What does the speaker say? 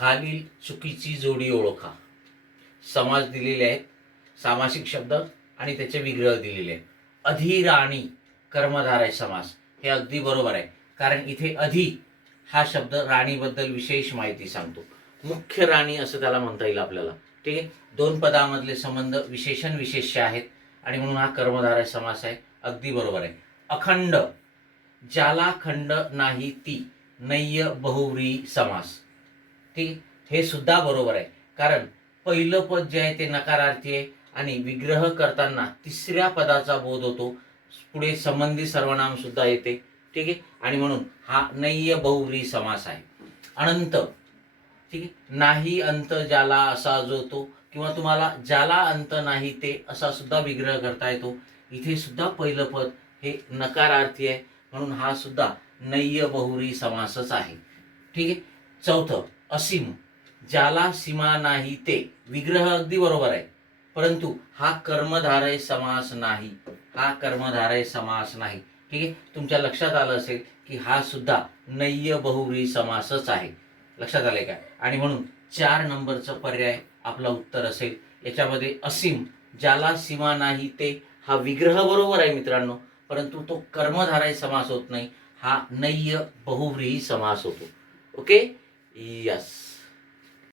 खालील चुकीची जोडी ओळखा. समास दिलेले आहेत, सामासिक शब्द आणि त्याचे विग्रह दिलेले आहेत. अधिराणी कर्मधारय समास, हे अगदी बरोबर आहे, कारण इथे अधि हा शब्द राणीबद्दल विशेष माहिती सांगतो. मुख्य राणी असं त्याला म्हणता येईल आपल्याला. ठीक आहे, दोन पदामधले संबंध विशेषण विशेष्य आहेत आणि म्हणून हा कर्मधारय समास आहे. अगदी बरोबर आहे. अखंड, ज्याला खंड नाही ती नय्य बहुव्रीही समास. ठीक, हे सुद्धा बरोबर आहे, कारण पहिलं पद जे आहे ते नकारार्थी आहे आणि विग्रह करताना तिसऱ्या पदाचा बोध होतो, पुढे संबंधी सर्वनाम सुद्धा येते. ठीक आहे, आणि म्हणून हा नय्य बहुव्रीही समास आहे. अनंत, ठीक आहे, नाही अंत ज्याला असा जो तो, किंवा तुम्हाला ज्याला अंत नाही ते असा सुद्धा विग्रह करता येतो. इथे सुद्धा पहिलं पद हे नकारार्थी आहे, म्हणून हा सुद्धा नय्य बहुव्रीही समासच आहे. ठीक आहे. चौथं, असीम, ज्याला सीमा नाही ते, विग्रह अगदी बरोबर आहे, परंतु हा कर्मधारय समास नाही. हा कर्मधारय समास नाही. ठीक आहे, तुमच्या लक्षात आलं असेल की हा सुद्धा नय्य बहुव्रीही समासच आहे. लक्षात आले का? आणि म्हणून 4 नंबरचं पर्याय आपलं उत्तर असेल. याच्यामध्ये असीम, ज्याला सीमा नाही ते, हा विग्रह बरोबर आहे मित्रांनो, परंतु तो कर्मधारय समास होत नाही, हा नय्य बहुव्रीही समास होतो. Okay, yes.